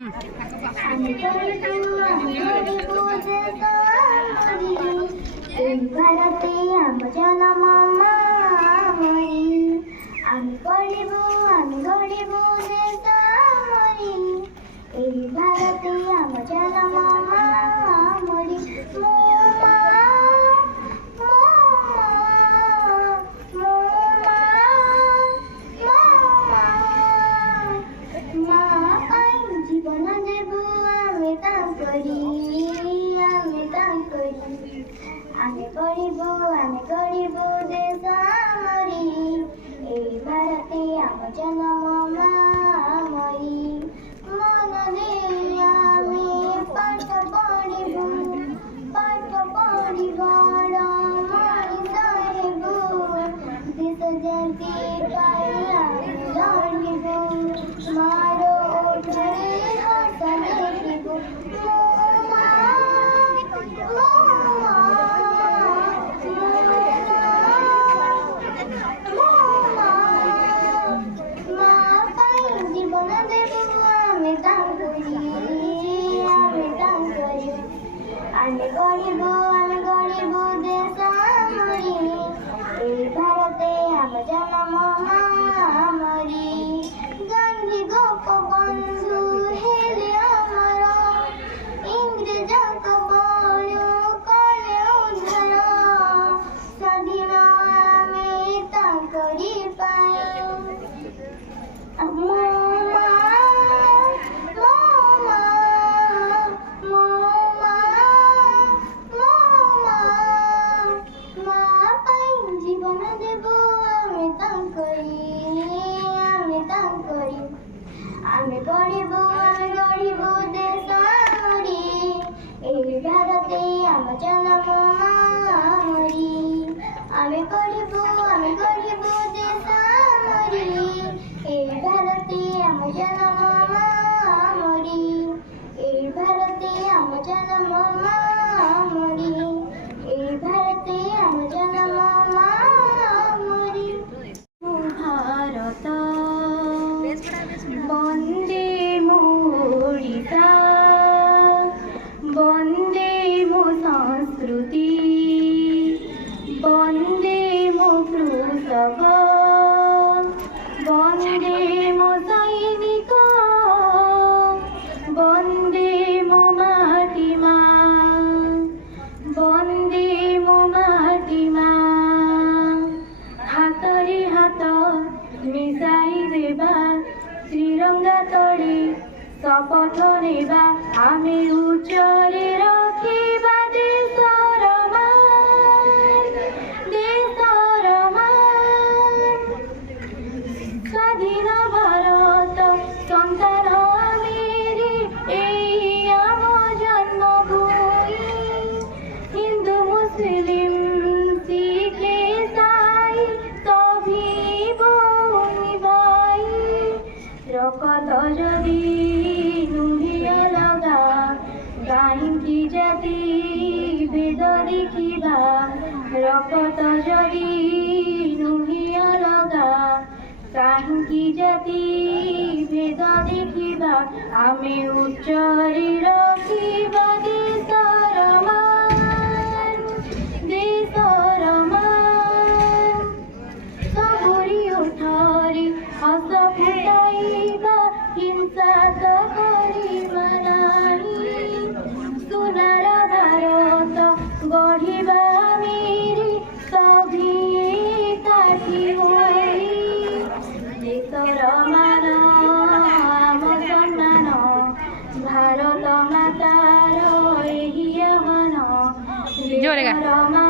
भारते आम जनम मामरी आमी पढ़िबू आमी गढ़िबू देश आमरी एही भारते आम जनम मामरी জীবন দেবু আমি তাঙ্করি আমি গড়িবু দেশ আমরি এই ভারতে আম জন্ম মামরি মন দেই আমি পাঠ পড়িবু বড় মনিষ হেবু দেশ জাতি পাই আমি লড়িবু মারো ওঠে হাত দেখিবু আমি গড়িবু দেশ আমরি এই ভারতে আম জন্ম মামরি গান্ধী গোপবন্ধু হেলে আমার ইংরেজক বল কলে উদ্ধার স্বাধীন আমি তাঙ্করি পাই আমি গড়িবু দেশ আমরি এই ভারতে আম জন্ম মামরি আমি গড়িবু দেশ আমরি এই ভারতে আম জন্ম মামরি এই ভারতে আম জন্ম মামরি এই ভারতে আম জন্ম মামরি ভারত বন্দে মোড়িতা বন্দে মো সংস্কৃতি বন্দে মো কৃষক বন্দে মো সৈনিক বন্দে মো মাটি মা বন্দে মো মাটি মা হাতরে হাত মিশাই দেবা ত্রিরঙ্গা তলে শপথ নেবা আমি উচ্চরে রখিবা দেশর মান স্বাধীন ভারত সন্তান আমিরি এই আম জন্মভূমি হিন্দু মুসলিম শিখ ইসাই সভি ভূমি ভাই রকত যদি নুহিয়া লগা কাহিঁকি জাতি ভেদ দেখিবা রকত যদি নুহিয়া লগা কাহিঁকি জাতি ভেদ দেখিবা আমি উচ্চরে রখিবা দেশর মান সবরি ওঠরে হস ফুটাইবা হিংসা তো করিবা নাহি সোনার ভারত গঢ়িবা মেরি সভি কাঠি হই দেশর মান আম সম্মান ভারত মাতার এই আহ্বান দেশর মান